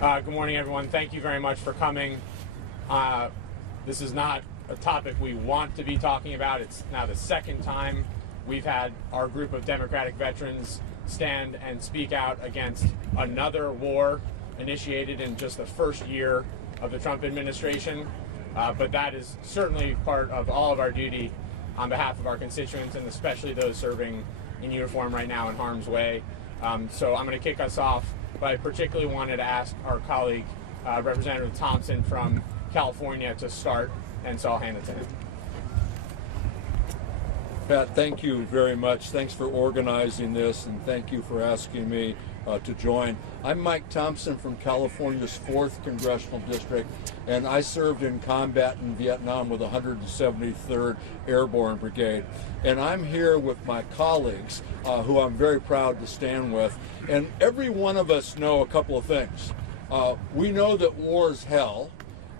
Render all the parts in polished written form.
Good morning, everyone. Thank you very much for coming. This is not a topic we want to be talking about. It's now the second time we've had our group of Democratic veterans stand and speak out against another war initiated in just the first year of the Trump administration. But that is certainly part of all of our duty on behalf of our constituents, and especially those serving in uniform right now in harm's way. So I'm going to kick us off, but I particularly wanted to ask our colleague, Representative Thompson from California, to start, and so I'll hand it to him. Pat, thank you very much. Thanks for organizing this, and thank you for asking me to join. I'm Mike Thompson from California's 4th Congressional District, and I served in combat in Vietnam with 173rd Airborne Brigade. And I'm here with my colleagues, who I'm very proud to stand with. And every one of us know a couple of things. We know that war is hell,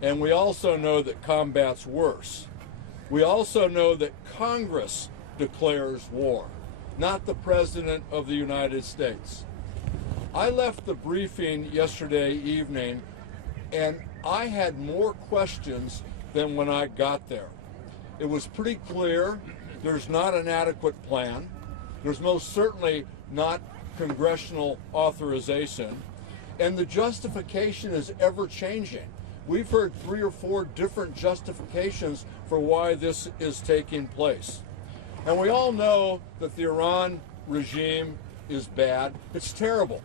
and we also know that combat's worse. We also know that Congress declares war, not the President of the United States. I left the briefing yesterday evening, and I had more questions than when I got there. It was pretty clear there's not an adequate plan. There's most certainly not congressional authorization, and the justification is ever changing. We've heard 3 or 4 different justifications for why this is taking place. And we all know that the Iran regime is bad. It's terrible.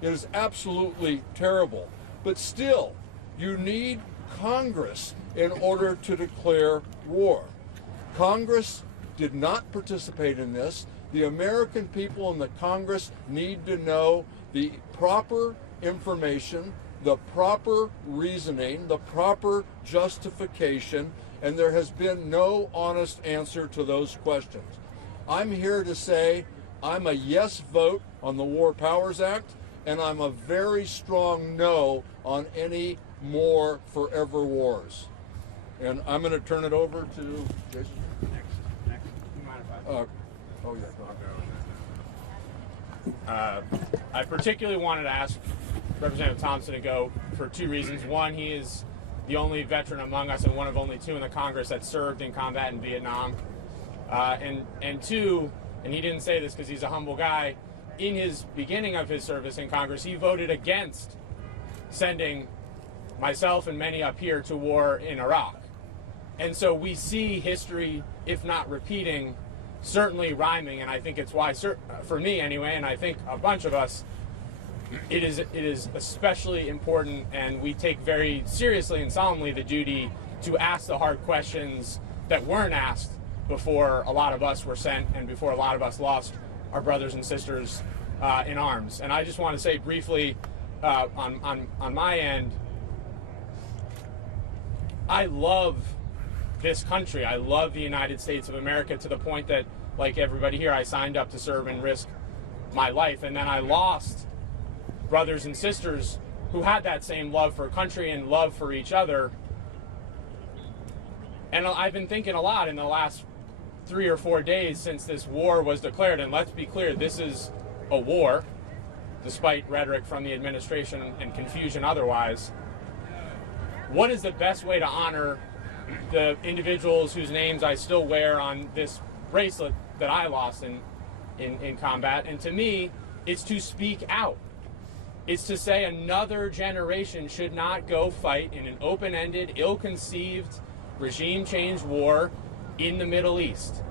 It is absolutely terrible. But still, you need Congress in order to declare war. Congress did not participate in this. The American people and the Congress need to know the proper information, the proper reasoning, the proper justification, and there has been no honest answer to those questions. I'm here to say I'm a yes vote on the War Powers Act, and I'm a very strong no on any more forever wars. And I'm going to turn it over to Jason. Next. You mind if I? Oh yeah. I particularly wanted to ask Representative Thompson to go for 2 reasons. One, he is the only veteran among us and one of only 2 in the Congress that served in combat in Vietnam. And 2, and he didn't say this because he's a humble guy, in his beginning of his service in Congress, he voted against sending myself and many up here to war in Iraq. And so we see history, if not repeating, certainly rhyming, and I think it's why, for me anyway, and I think a bunch of us, it is especially important, and we take very seriously and solemnly the duty to ask the hard questions that weren't asked before a lot of us were sent and before a lot of us lost our brothers and sisters in arms. And I just want to say briefly, on my end, I love this country. I love the United States of America to the point that, like everybody here, I signed up to serve and risk my life. And then I lost brothers and sisters who had that same love for country and love for each other. And I've been thinking a lot in the last 3 or 4 days since this war was declared. And let's be clear, this is a war, despite rhetoric from the administration and confusion otherwise. What is the best way to honor the individuals whose names I still wear on this bracelet that I lost in combat? And to me, it's to speak out. It's to say another generation should not go fight in an open-ended, ill-conceived, regime change war in the Middle East.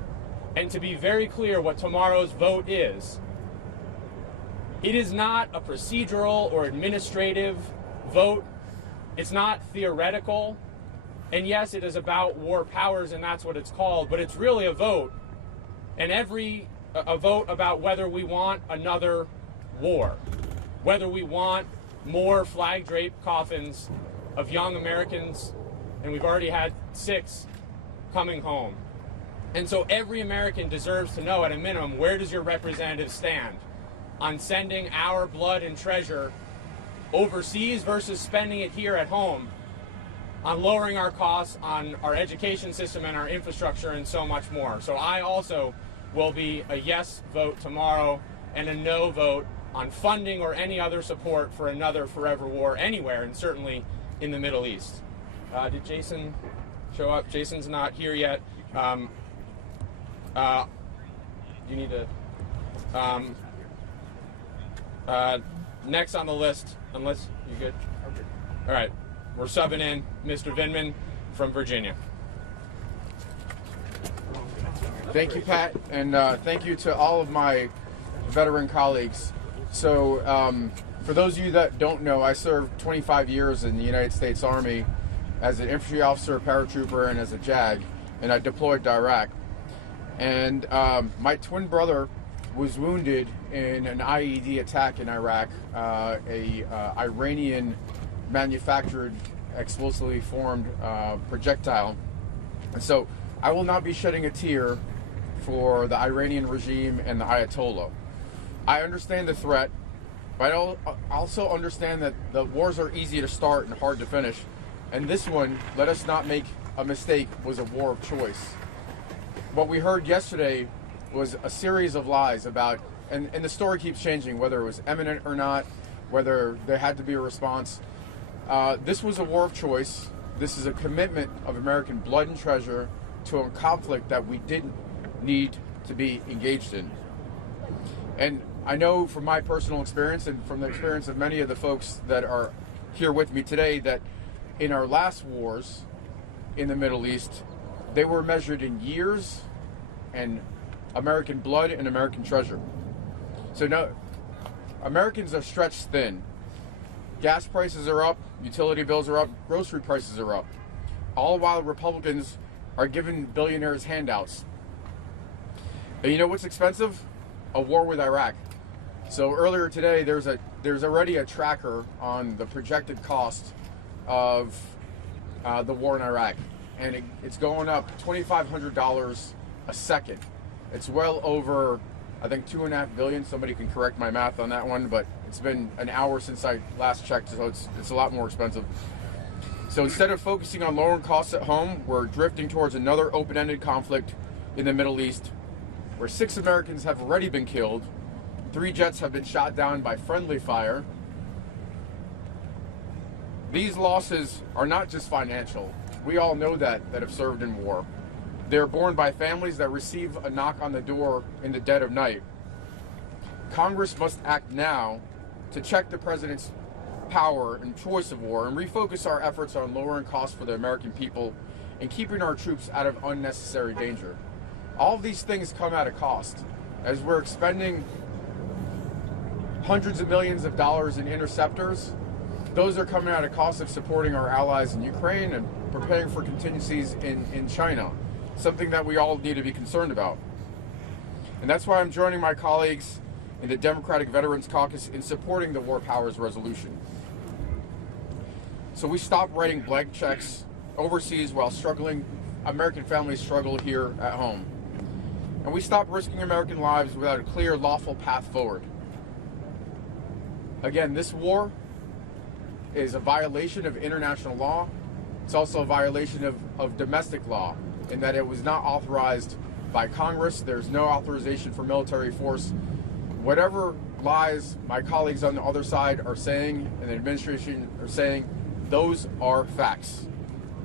And to be very clear what tomorrow's vote is, it is not a procedural or administrative vote. It's not theoretical. And yes, it is about war powers, and that's what it's called, but it's really a vote. And a vote about whether we want another war, whether we want more flag-draped coffins of young Americans, and we've already had 6 coming home. And so every American deserves to know, at a minimum, where does your representative stand on sending our blood and treasure overseas versus spending it here at home, on lowering our costs, on our education system and our infrastructure, and so much more. So I also will be a yes vote tomorrow and a no vote on funding or any other support for another forever war anywhere, and certainly in the Middle East. Did Jason show up? Jason's not here yet. You need to... next on the list, unless you good? Okay. All right, we're subbing in Mr. Vindman from Virginia. Thank you, Pat, and thank you to all of my veteran colleagues. So, for those of you that don't know, I served 25 years in the United States Army as an infantry officer, paratrooper, and as a JAG, and I deployed to Iraq. And my twin brother was wounded in an IED attack in Iraq, Iranian manufactured explosively formed projectile. And so I will not be shedding a tear for the Iranian regime and the Ayatollah. I understand the threat, but I also understand that the wars are easy to start and hard to finish. And this one, let us not make a mistake, was a war of choice. What we heard yesterday was a series of lies about, and the story keeps changing, whether it was imminent or not, whether there had to be a response. This was a war of choice. This is a commitment of American blood and treasure to a conflict that we didn't need to be engaged in. And I know from my personal experience and from the experience of many of the folks that are here with me today that in our last wars in the Middle East, they were measured in years and American blood and American treasure. So no, Americans are stretched thin. Gas prices are up, utility bills are up, grocery prices are up. All while Republicans are giving billionaires handouts. And you know what's expensive? A war with Iraq. So earlier today, there's already a tracker on the projected cost of the war in Iraq, and it's going up $2,500 a second. It's well over, I think, $2.5 billion. Somebody can correct my math on that one, but it's been an hour since I last checked, so it's a lot more expensive. So instead of focusing on lowering costs at home, we're drifting towards another open-ended conflict in the Middle East, where 6 Americans have already been killed, 3 jets have been shot down by friendly fire. These losses are not just financial. We all know that have served in war. They're borne by families that receive a knock on the door in the dead of night. Congress must act now to check the president's power and choice of war and refocus our efforts on lowering costs for the American people and keeping our troops out of unnecessary danger. All of these things come at a cost. As we're expending hundreds of millions of dollars in interceptors, those are coming at a cost of supporting our allies in Ukraine and preparing for contingencies in China, something that we all need to be concerned about. And that's why I'm joining my colleagues in the Democratic Veterans Caucus in supporting the War Powers Resolution. So we stop writing blank checks overseas while American families struggle here at home. And we stop risking American lives without a clear, lawful path forward. Again, this war is a violation of international law. It's also a violation of domestic law in that it was not authorized by Congress. There's no authorization for military force. Whatever lies my colleagues on the other side are saying and the administration are saying, those are facts.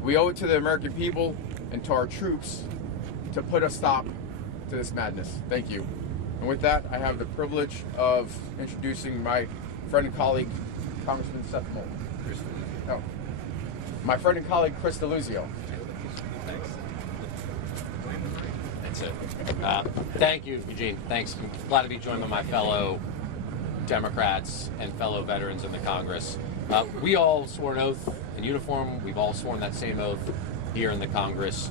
We owe it to the American people and to our troops to put a stop to this madness. Thank you. And with that, I have the privilege of introducing my friend and colleague, Congressman Seth Moulton. My friend and colleague, Chris DeLuzio. Thanks. That's it. Thank you, Eugene. Thanks. I'm glad to be joined by my fellow Democrats and fellow veterans in the Congress. We all swore an oath in uniform. We've all sworn that same oath here in the Congress.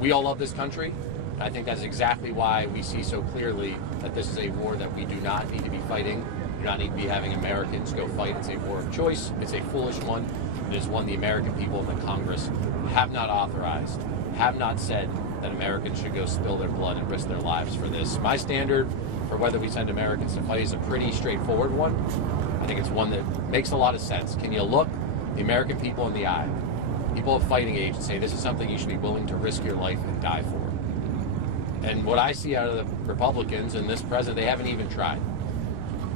We all love this country. I think that's exactly why we see so clearly that this is a war that we do not need to be fighting. We do not need to be having Americans go fight. It's a war of choice. It's a foolish one. It is one the American people in the Congress have not authorized, have not said that Americans should go spill their blood and risk their lives for this. My standard for whether we send Americans to fight is a pretty straightforward one. I think it's one that makes a lot of sense. Can you look the American people in the eye, people of fighting age, and say this is something you should be willing to risk your life and die for? And what I see out of the Republicans and this president, they haven't even tried.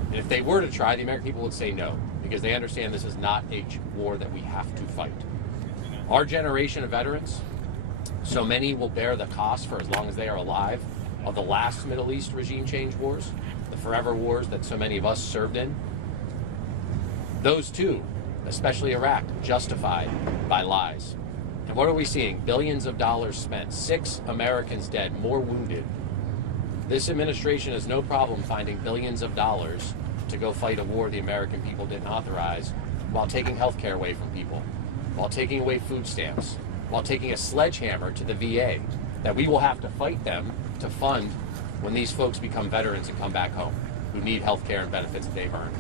And if they were to try, the American people would say no, because they understand this is not a war that we have to fight. Our generation of veterans, so many will bear the cost for as long as they are alive of the last Middle East regime change wars, the forever wars that so many of us served in. Those too, especially Iraq, justified by lies. And what are we seeing? Billions of dollars spent, 6 Americans dead, more wounded. This administration has no problem finding billions of dollars to go fight a war the American people didn't authorize, while taking health care away from people, while taking away food stamps, while taking a sledgehammer to the VA that we will have to fight them to fund when these folks become veterans and come back home, who need health care and benefits that they've earned.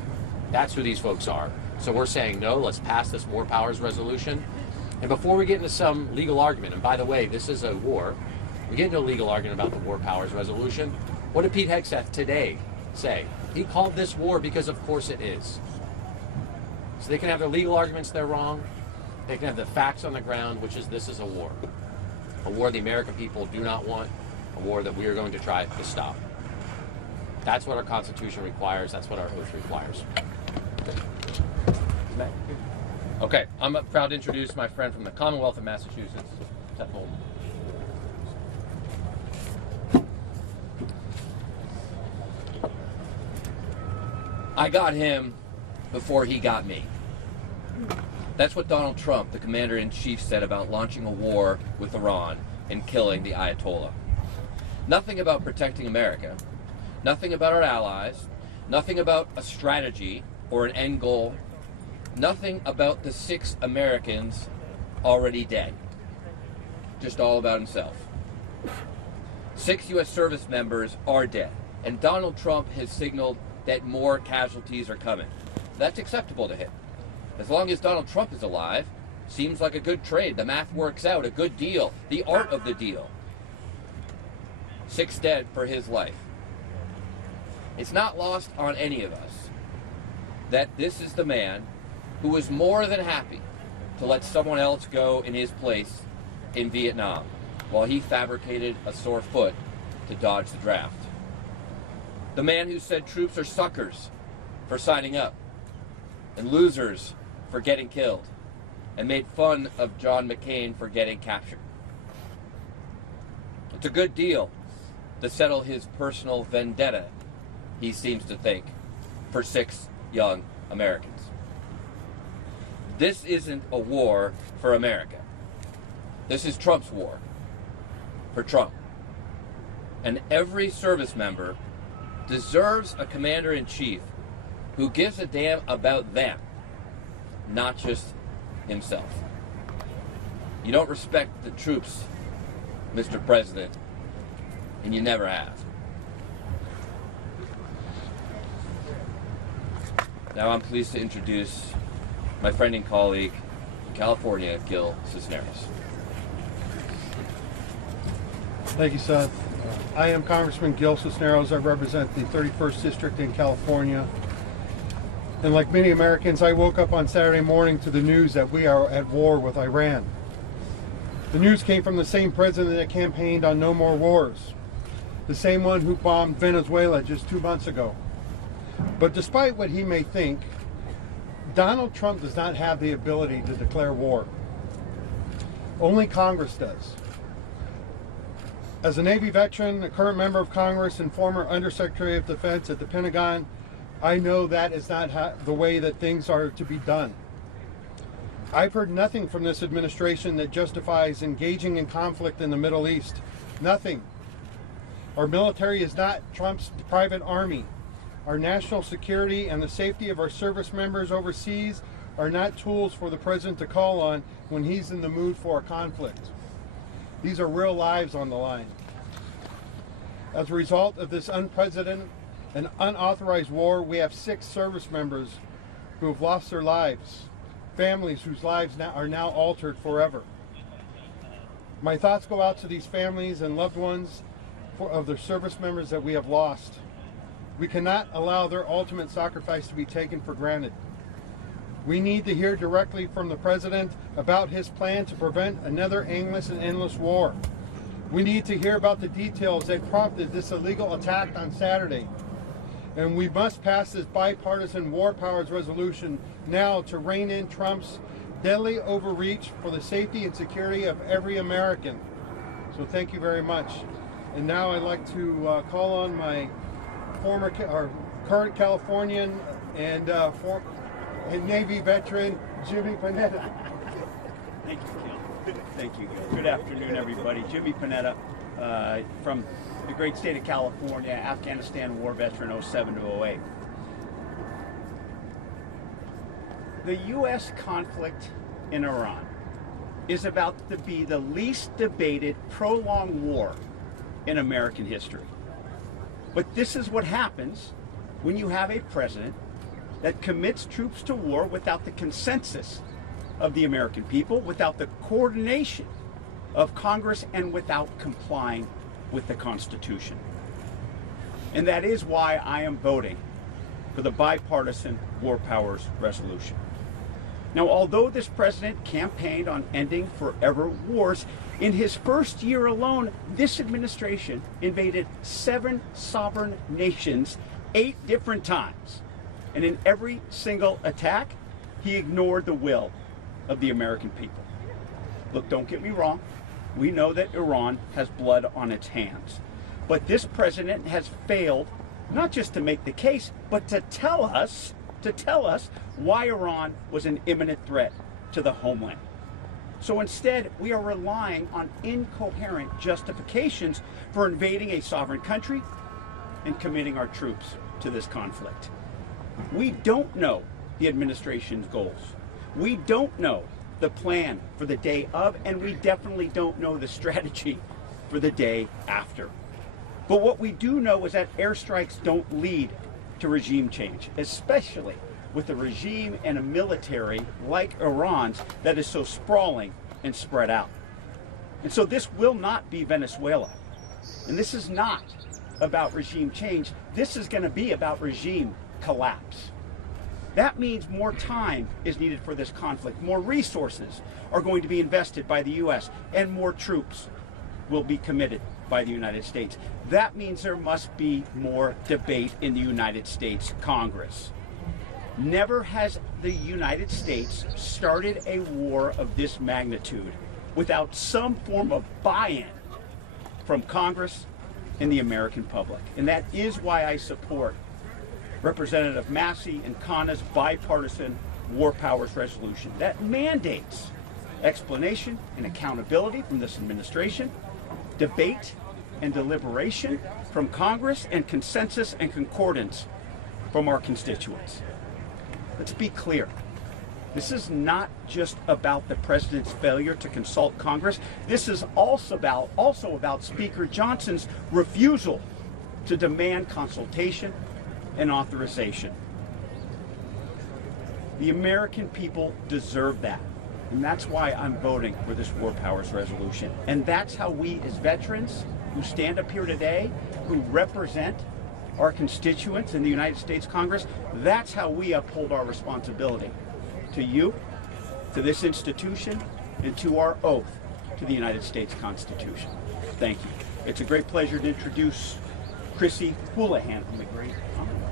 That's who these folks are. So we're saying no, let's pass this War Powers resolution. And before we get into some legal argument, and by the way, this is a war, we get into a legal argument about the War Powers resolution. What did Pete Hegseth today say? He called this war because of course it is. So they can have their legal arguments, they're wrong. They can have the facts on the ground, which is this is a war. A war the American people do not want, a war that we are going to try to stop. That's what our Constitution requires, that's what our oath requires. Okay, I'm proud to introduce my friend from the Commonwealth of Massachusetts, Seth Holden. I got him before he got me. That's what Donald Trump, the commander-in-chief, said about launching a war with Iran and killing the Ayatollah. Nothing about protecting America, nothing about our allies, nothing about a strategy or an end goal, nothing about the 6 Americans already dead. Just all about himself. 6 U.S. service members are dead, and Donald Trump has signaled that more casualties are coming. That's acceptable to him. As long as Donald Trump is alive, seems like a good trade. The math works out, a good deal, the art of the deal. 6 dead for his life. It's not lost on any of us that this is the man who was more than happy to let someone else go in his place in Vietnam while he fabricated a sore foot to dodge the draft. The man who said troops are suckers for signing up and losers for getting killed, and made fun of John McCain for getting captured. It's a good deal to settle his personal vendetta, he seems to think, for 6 young Americans. This isn't a war for America. This is Trump's war for Trump. And every service member deserves a commander-in-chief who gives a damn about them, not just himself. You don't respect the troops, Mr. President, and you never have. Now I'm pleased to introduce my friend and colleague from California, Gil Cisneros. Thank you, Seth. I am Congressman Gil Cisneros. I represent the 31st District in California. And like many Americans, I woke up on Saturday morning to the news that we are at war with Iran. The news came from the same president that campaigned on no more wars, the same one who bombed Venezuela just 2 months ago. But despite what he may think, Donald Trump does not have the ability to declare war. Only Congress does. As a Navy veteran, a current member of Congress, and former Undersecretary of Defense at the Pentagon, I know that is not the way that things are to be done. I've heard nothing from this administration that justifies engaging in conflict in the Middle East. Nothing. Our military is not Trump's private army. Our national security and the safety of our service members overseas are not tools for the president to call on when he's in the mood for a conflict. These are real lives on the line. As a result of this unprecedented and unauthorized war, we have 6 service members who have lost their lives, families whose lives are now altered forever. My thoughts go out to these families and loved ones of their service members that we have lost. We cannot allow their ultimate sacrifice to be taken for granted. We need to hear directly from the president about his plan to prevent another aimless and endless war. We need to hear about the details that prompted this illegal attack on Saturday. And we must pass this bipartisan war powers resolution now to rein in Trump's deadly overreach for the safety and security of every American. So thank you very much. And now I'd like to call on my current Californian and Navy veteran, Jimmy Panetta. Thank you, Gil. Thank you, Gil. Good afternoon, everybody. Jimmy Panetta from the great state of California, Afghanistan war veteran 07 to 08. The U.S. conflict in Iran is about to be the least debated prolonged war in American history. But this is what happens when you have a president that commits troops to war without the consensus of the American people, without the coordination of Congress, and without complying with the Constitution. And that is why I am voting for the bipartisan war powers resolution. Now, although this president campaigned on ending forever wars, in his first year alone, this administration invaded 7 sovereign nations 8 different times. And in every single attack, he ignored the will of the American people. Look, don't get me wrong. We know that Iran has blood on its hands. But this president has failed not just to make the case, but to tell us why Iran was an imminent threat to the homeland. So instead, we are relying on incoherent justifications for invading a sovereign country and committing our troops to this conflict. We don't know the administration's goals. We don't know the plan for the day of, and we definitely don't know the strategy for the day after. But what we do know is that airstrikes don't lead to regime change, especially with a regime and a military like Iran's that is so sprawling and spread out. And so this will not be Venezuela. And this is not about regime change. This is going to be about regime collapse. That means more time is needed for this conflict. More resources are going to be invested by the U.S. and more troops will be committed by the United States. That means there must be more debate in the United States Congress. Never has the United States started a war of this magnitude without some form of buy-in from Congress and the American public. And that is why I support Representative Massey and Khanna's bipartisan war powers resolution that mandates explanation and accountability from this administration, debate and deliberation from Congress, and consensus and concordance from our constituents. Let's be clear. This is not just about the president's failure to consult Congress. This is also about Speaker Johnson's refusal to demand consultation and authorization. The American people deserve that. And that's why I'm voting for this war powers resolution. And that's how we as veterans who stand up here today, who represent our constituents in the United States Congress, that's how we uphold our responsibility to you, to this institution, and to our oath to the United States Constitution. Thank you. It's a great pleasure to introduce Chrissy Houlihan from the great Commonwealth.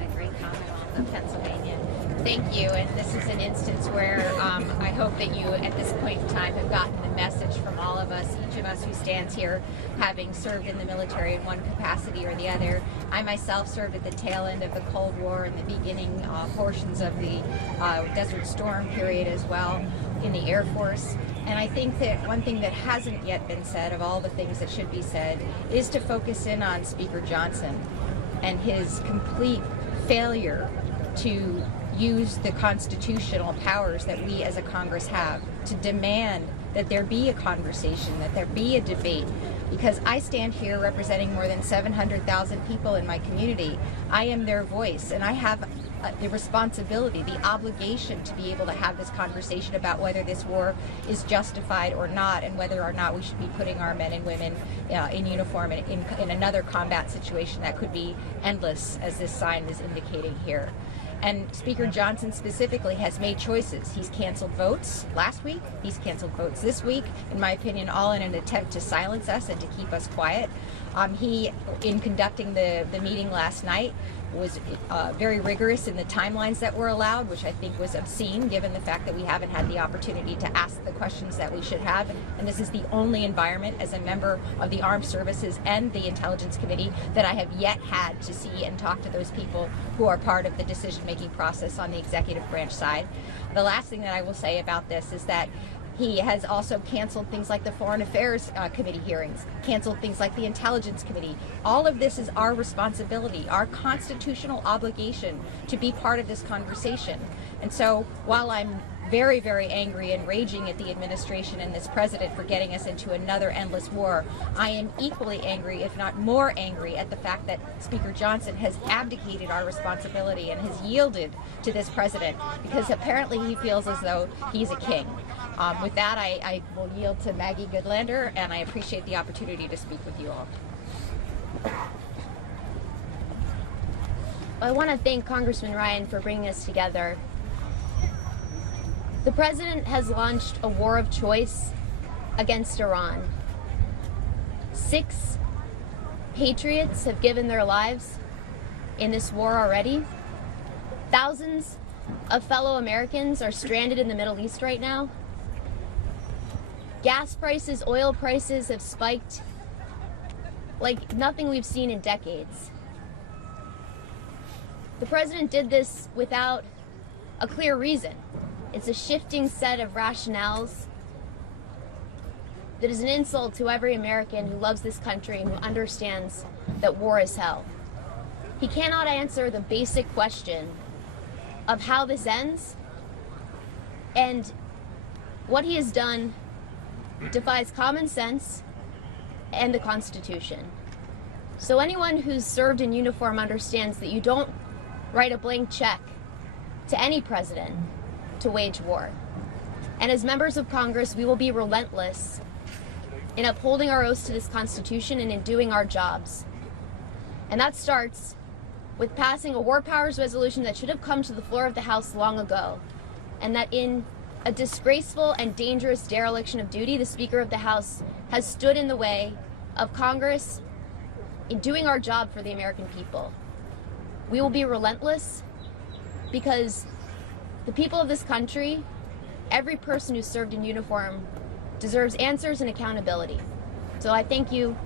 A great Commonwealth of Pennsylvania. Thank you. And this is an instance where I hope that you, at this point in time, have gotten the message from all of us, each of us who stands here, having served in the military in one capacity or the other. I myself served at the tail end of the Cold War and the beginning portions of the Desert Storm period as well in the Air Force. And I think that one thing that hasn't yet been said, of all the things that should be said, is to focus in on Speaker Johnson and his complete failure to use the constitutional powers that we as a Congress have to demand that there be a conversation, that there be a debate. Because I stand here representing more than 700,000 people in my community. I am their voice, and I have the responsibility, the obligation to be able to have this conversation about whether this war is justified or not, and whether or not we should be putting our men and women in uniform in another combat situation that could be endless, as this sign is indicating here. And Speaker Johnson specifically has made choices. He's canceled votes last week. He's canceled votes this week, in my opinion, all in an attempt to silence us and to keep us quiet. He, in conducting the meeting last night, was very rigorous in the timelines that were allowed, which I think was obscene given the fact that we haven't had the opportunity to ask the questions that we should have. And this is the only environment as a member of the Armed Services and the Intelligence Committee that I have yet had to see and talk to those people who are part of the decision-making process on the executive branch side. The last thing that I will say about this is that he has also canceled things like the Foreign Affairs Committee hearings, canceled things like the Intelligence Committee. All of this is our responsibility, our constitutional obligation to be part of this conversation. And so while I'm very, very angry and raging at the administration and this president for getting us into another endless war, I am equally angry, if not more angry, at the fact that Speaker Johnson has abdicated our responsibility and has yielded to this president because apparently he feels as though he's a king. With that, I will yield to Maggie Goodlander, and I appreciate the opportunity to speak with you all. I want to thank Congressman Ryan for bringing us together. The president has launched a war of choice against Iran. 6 patriots have given their lives in this war already. Thousands of fellow Americans are stranded in the Middle East right now. Gas prices, oil prices have spiked like nothing we've seen in decades. The president did this without a clear reason. It's a shifting set of rationales that is an insult to every American who loves this country and who understands that war is hell. He cannot answer the basic question of how this ends, and what he has done defies common sense and the Constitution. So anyone who's served in uniform understands that you don't write a blank check to any president to wage war. And as members of Congress, we will be relentless in upholding our oaths to this Constitution and in doing our jobs. And that starts with passing a war powers resolution that should have come to the floor of the House long ago, and that in a disgraceful and dangerous dereliction of duty, the Speaker of the House has stood in the way of Congress in doing our job for the American people. We will be relentless because the people of this country, every person who served in uniform, deserves answers and accountability. So I thank you,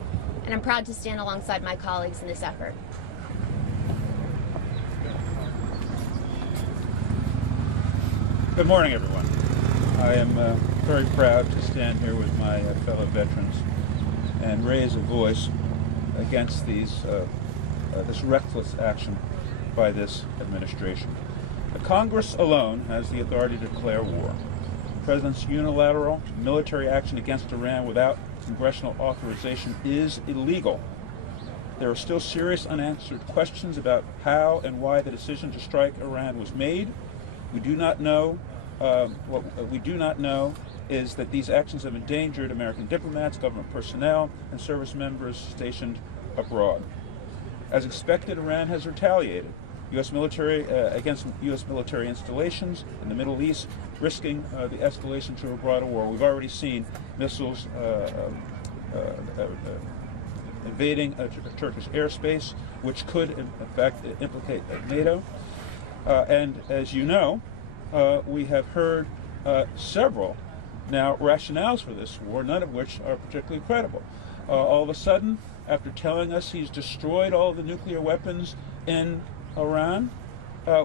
and I'm proud to stand alongside my colleagues in this effort. Good morning, everyone. I am very proud to stand here with my fellow veterans and raise a voice against this reckless action by this administration. The Congress alone has the authority to declare war. The President's unilateral military action against Iran without congressional authorization is illegal. There are still serious unanswered questions about how and why the decision to strike Iran was made. We do not know. What we do not know is that these actions have endangered American diplomats, government personnel, and service members stationed abroad. As expected, Iran has retaliated against U.S. military installations in the Middle East, risking the escalation to a broader war. We've already seen missiles invading Turkish airspace, which could, in fact, implicate NATO. And as you know, we have heard several now rationales for this war, none of which are particularly credible. All of a sudden, after telling us he's destroyed all the nuclear weapons in Iran,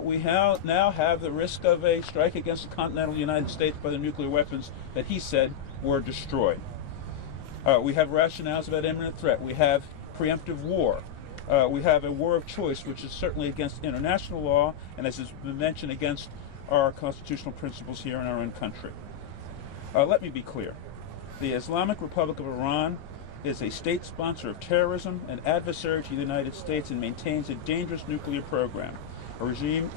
we now have the risk of a strike against the continental United States by the nuclear weapons that he said were destroyed. We have rationales about imminent threat. We have preemptive war. We have a war of choice, which is certainly against international law and, as has been mentioned, against our constitutional principles here in our own country. Let me be clear. The Islamic Republic of Iran is a state sponsor of terrorism, an adversary to the United States, and maintains a dangerous nuclear program. The regime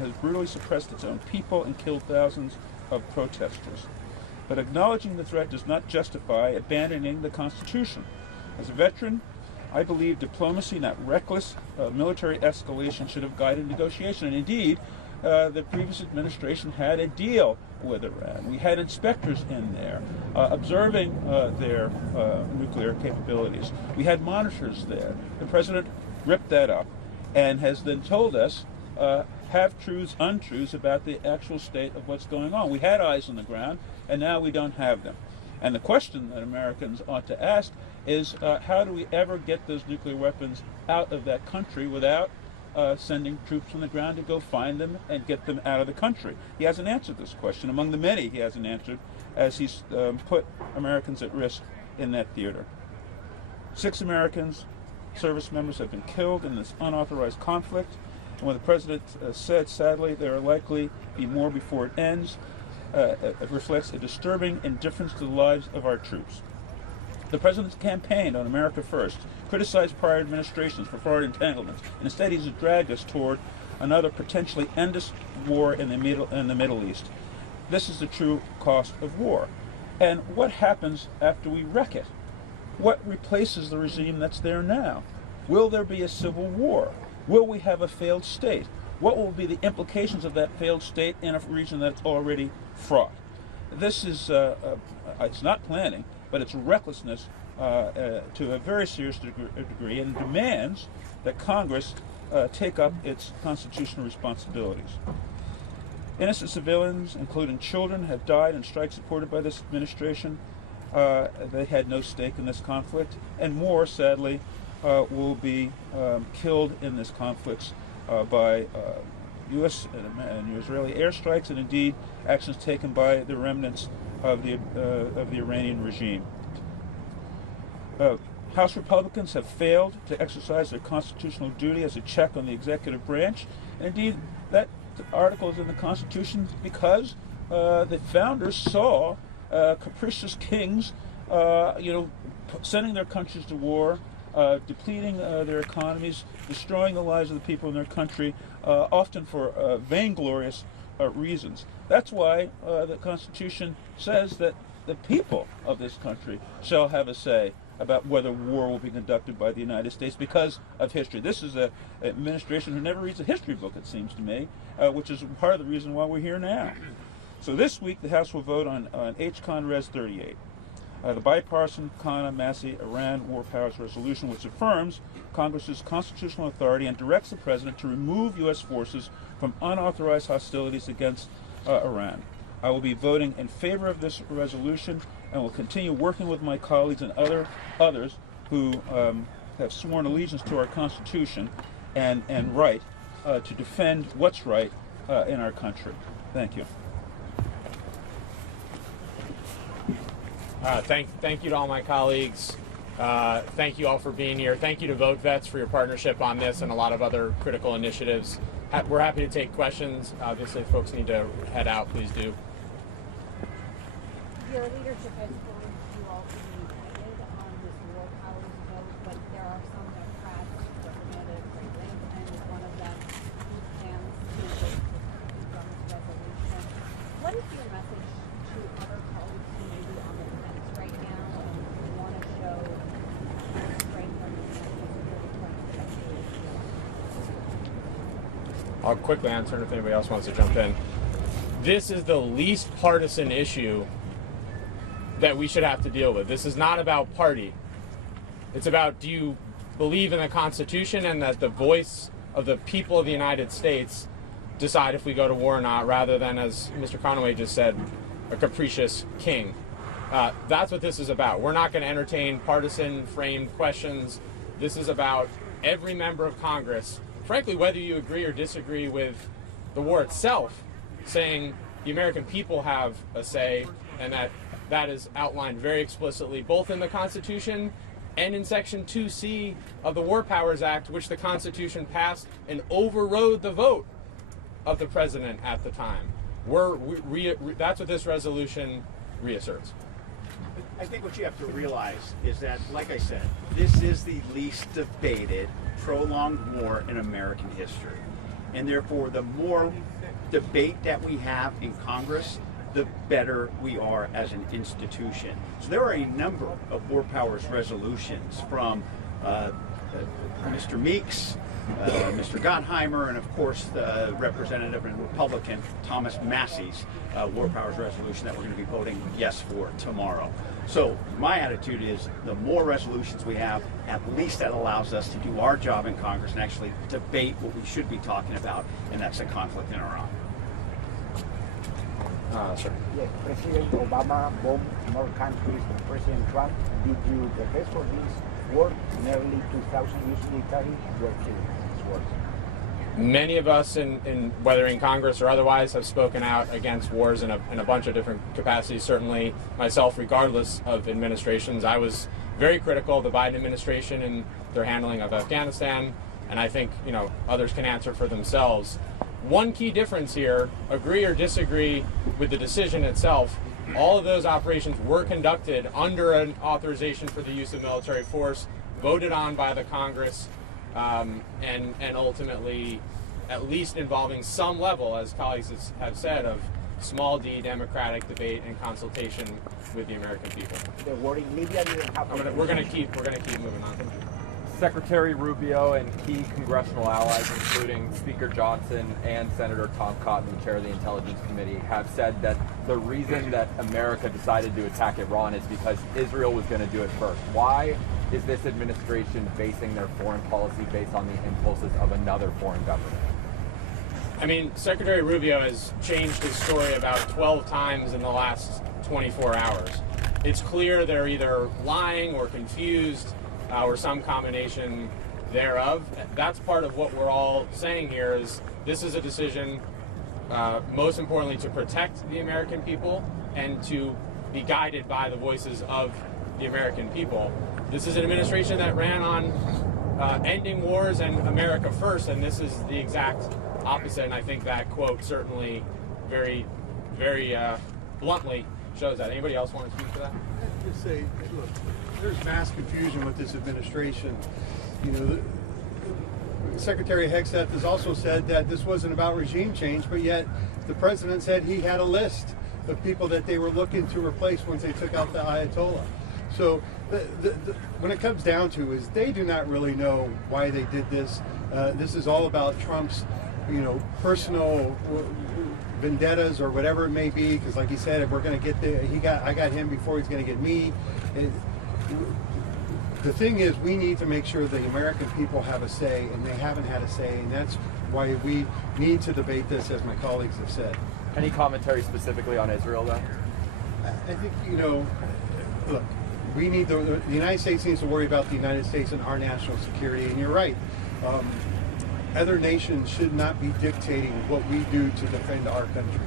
has brutally suppressed its own people and killed thousands of protesters. But acknowledging the threat does not justify abandoning the Constitution. As a veteran, I believe diplomacy, not reckless military escalation, should have guided negotiation. And indeed, the previous administration had a deal with Iran. We had inspectors in there observing their nuclear capabilities. We had monitors there. The president ripped that up. and has then told us half-truths, untruths about the actual state of what's going on. We had eyes on the ground, and now we don't have them. And the question that Americans ought to ask is, how do we ever get those nuclear weapons out of that country without sending troops on the ground to go find them and get them out of the country? He hasn't answered this question, among the many he hasn't answered, as he's put Americans at risk in that theater. 6 Americans, service members, have been killed in this unauthorized conflict. And what the president said, sadly, there are likely be more before it ends. It reflects a disturbing indifference to the lives of our troops. The president's campaigned on America First, criticized prior administrations for foreign entanglements, and instead he's dragged us toward another potentially endless war in the Middle East. This is the true cost of war. And what happens after we wreck it? What replaces the regime that's there now? Will there be a civil war? Will we have a failed state? What will be the implications of that failed state in a region that's already fraught? This is, it's not planning, but it's recklessness to a very serious degree, and demands that Congress take up its constitutional responsibilities. Innocent civilians, including children, have died in strikes supported by this administration. They had no stake in this conflict, and more, sadly, will be killed in this conflict by U.S. and Israeli airstrikes, and indeed actions taken by the remnants of the Iranian regime. House Republicans have failed to exercise their constitutional duty as a check on the executive branch, and indeed that article is in the Constitution because the founders saw capricious kings, sending their countries to war, depleting their economies, destroying the lives of the people in their country, often for vainglorious reasons. That's why the Constitution says that the people of this country shall have a say about whether war will be conducted by the United States because of history. This is an administration who never reads a history book, it seems to me, which is part of the reason why we're here now. So this week the House will vote on H-Con Res 38. The bipartisan Massey Iran War Powers Resolution, which affirms Congress's constitutional authority and directs the President to remove U.S. forces from unauthorized hostilities against Iran. I will be voting in favor of this resolution and will continue working with my colleagues and others who have sworn allegiance to our Constitution and right to defend what's right in our country. Thank you. Thank you to all my colleagues. Thank you all for being here. Thank you to Vote Vets for your partnership on this and a lot of other critical initiatives. We're happy to take questions. Obviously, if folks need to head out, please do. Your leadership has told you all to be united on this war powers vote, but there are some Democrats, Representative Relentless is one of them, who plans to vote from this resolution. What is your message to other colleagues who may be on the fence right now and want to show strength on the national security front? I'll quickly answer if anybody else wants to jump in. This is the least partisan issue that we should have to deal with. This is not about party. It's about, do you believe in the Constitution and that the voice of the people of the United States decide if we go to war or not, rather than, as Mr. Conaway just said, a capricious king. That's what this is about. We're not going to entertain partisan framed questions. This is about every member of Congress, frankly, whether you agree or disagree with the war itself, saying the American people have a say, and that is outlined very explicitly both in the Constitution and in Section 2C of the War Powers Act, which the Constitution passed and overrode the vote of the president at the time. That's what this resolution reasserts. I think what you have to realize is that, like I said, this is the least debated prolonged war in American history. And therefore, the more debate that we have in Congress, the better we are as an institution. So there are a number of war powers resolutions from Mr. Meeks Mr. Gottheimer, and of course the Representative and Republican Thomas Massey's War Powers resolution that we're going to be voting yes for tomorrow. So my attitude is the more resolutions we have, at least that allows us to do our job in Congress and actually debate what we should be talking about, and that's the conflict in Iran. Sir. Yes, President Obama bombed more countries than President Trump. Did you prepare for this war? Nearly 2,000 US military were killed in this war. Many of us, in whether in Congress or otherwise, have spoken out against wars in a bunch of different capacities. Certainly myself, regardless of administrations. I was very critical of the Biden administration and their handling of Afghanistan, and I think others can answer for themselves. One key difference here, agree or disagree with the decision itself, all of those operations were conducted under an authorization for the use of military force, voted on by the Congress, and ultimately at least involving some level, as colleagues have said, of small d democratic debate and consultation with the American people. The war in Libya didn't happen. We're going to keep moving on. Secretary Rubio and key congressional allies, including Speaker Johnson and Senator Tom Cotton, the chair of the Intelligence Committee, have said that the reason that America decided to attack Iran is because Israel was going to do it first. Why is this administration basing their foreign policy based on the impulses of another foreign government? I mean, Secretary Rubio has changed his story about 12 times in the last 24 hours. It's clear they're either lying or confused, or some combination thereof. That's part of what we're all saying here is this is a decision, most importantly, to protect the American people and to be guided by the voices of the American people. This is an administration that ran on ending wars and America first, and this is the exact opposite, and I think that quote certainly very, very bluntly shows that. Anybody else want to speak to that? I'd just say, look, there's mass confusion with this administration. Secretary Hegseth has also said that this wasn't about regime change, but yet the president said he had a list of people that they were looking to replace once they took out the Ayatollah. So when it comes down to is they do not really know why they did this. This is all about Trump's, personal vendettas or whatever it may be. Because, like he said, if we're going to get I got him before he's going to get me. The thing is, we need to make sure the American people have a say, and they haven't had a say, and that's why we need to debate this, as my colleagues have said. Any commentary specifically on Israel, then? I think, look, we need the United States needs to worry about the United States and our national security, and you're right. Other nations should not be dictating what we do to defend our country.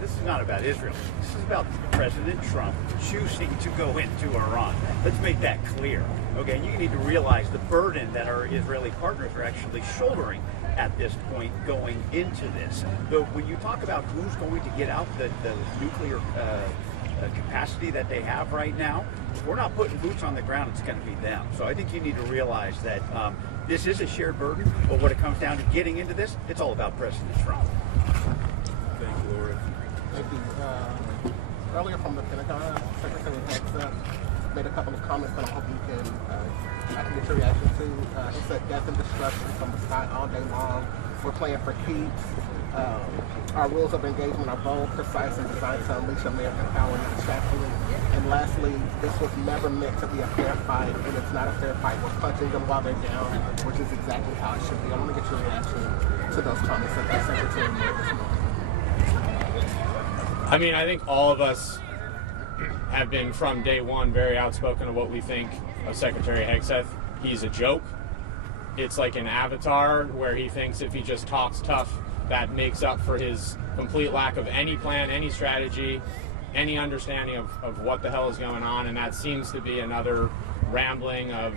This is not about Israel. This is about President Trump choosing to go into Iran. Let's make that clear. Okay, and you need to realize the burden that our Israeli partners are actually shouldering at this point going into this. So when you talk about who's going to get out the nuclear capacity that they have right now, we're not putting boots on the ground, it's going to be them. So I think you need to realize that this is a shared burden, but when it comes down to getting into this, it's all about President Trump. Thank you, Lori. Thank you. Earlier from the Pentagon, Secretary Hegseth made a couple of comments that I hope you can I can get your reaction to. He said death and destruction from the sky all day long. We're playing for keeps. Our rules of engagement are bold, precise, and designed to unleash American power non-distractedly. And lastly, this was never meant to be a fair fight, and it's not a fair fight. We're punching them while they're down, which is exactly how it should be. I want to get your reaction to those comments that the Secretary made this morning. I mean, I think all of us have been from day one very outspoken of what we think of Secretary Hegseth. He's a joke. It's like an avatar where he thinks if he just talks tough, that makes up for his complete lack of any plan, any strategy, any understanding of what the hell is going on. And that seems to be another rambling of,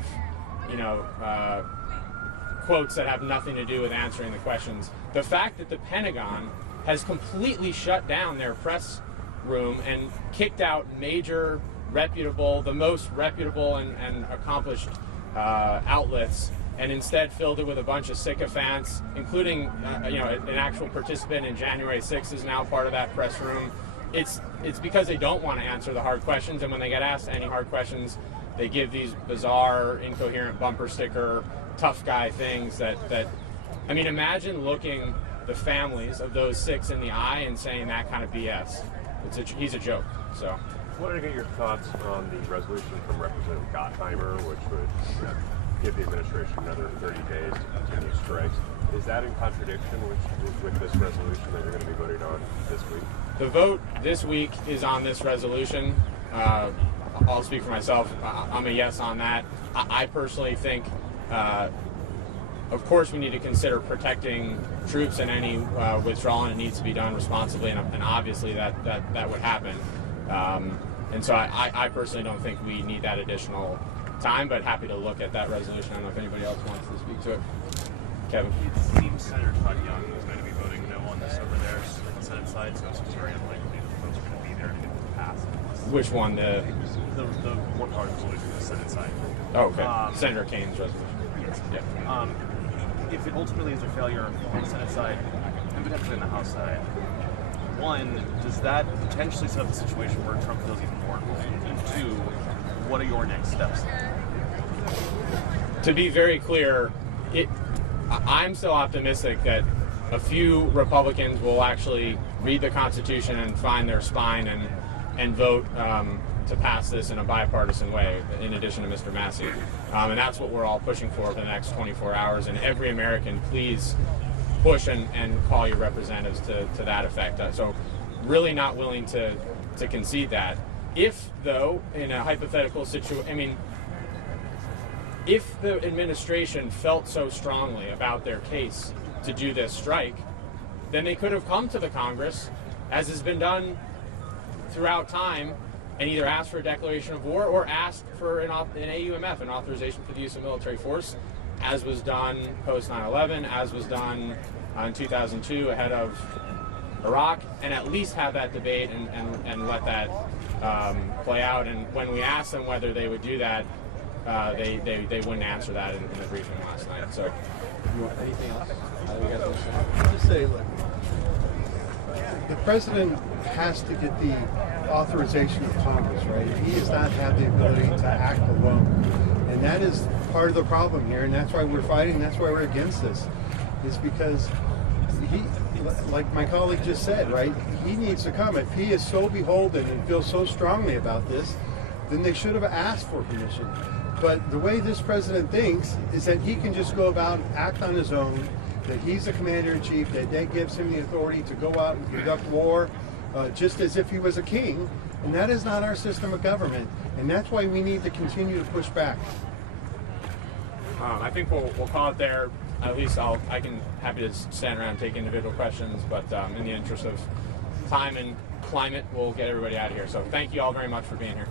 quotes that have nothing to do with answering the questions. The fact that the Pentagon has completely shut down their press room and kicked out major reputable, the most reputable and accomplished outlets, and instead filled it with a bunch of sycophants, including an actual participant in January 6th is now part of that press room. It's because they don't want to answer the hard questions, and when they get asked any hard questions, they give these bizarre, incoherent bumper sticker tough guy things that I mean, imagine looking the families of those 6 in the eye and saying that kind of BS. He's a joke. So. I wanted to get your thoughts on the resolution from Representative Gottheimer, which would give the administration another 30 days to continue strikes. Is that in contradiction with this resolution that you're going to be voting on this week? The vote this week is on this resolution. I'll speak for myself. I'm a yes on that. I personally think, of course, we need to consider protecting troops and any withdrawal, and it needs to be done responsibly, and obviously that would happen. And so I personally don't think we need that additional time, but happy to look at that resolution. I don't know if anybody else wants to speak to it. Kevin? It seems Senator Todd Young is going to be voting no on this over there on the Senate side, so it's very unlikely that the votes are going to be there to get this passed. Which one? The one part of the resolution, the Senate side. Oh, okay. Senator Kane's resolution. Yes. Yeah. If it ultimately is a failure on the Senate side and potentially on the House side, one, does that potentially set up a situation where Trump feels even more involved? And two, what are your next steps? To be very clear, I'm still optimistic that a few Republicans will actually read the Constitution and find their spine and vote to pass this in a bipartisan way, in addition to Mr. Massey. And that's what we're all pushing for the next 24 hours. And every American, please push and call your representatives to that effect. So really not willing to concede that. If, though, in a hypothetical situation, I mean, if the administration felt so strongly about their case to do this strike, then they could have come to the Congress, as has been done throughout time, and either asked for a declaration of war or asked for an AUMF, an authorization for the use of military force, as was done post 9/11, as was done in 2002 ahead of Iraq, and at least have that debate and let that play out. And when we asked them whether they would do that, they wouldn't answer that in the briefing last night. So, you want anything else? I'll just say, look, the president has to get the authorization of Congress, right? He does not have the ability to act alone. And that is part of the problem here, and that's why we're fighting, that's why we're against this. Is because he, like my colleague just said, right, he needs to come. If he is so beholden and feels so strongly about this, then they should have asked for permission. But the way this president thinks is that he can just go about and act on his own, that he's the commander-in-chief, that gives him the authority to go out and conduct war just as if he was a king, and that is not our system of government, and that's why we need to continue to push back. I think we'll call it there. At least I can happy to stand around and take individual questions, but in the interest of time and climate, we'll get everybody out of here. So thank you all very much for being here.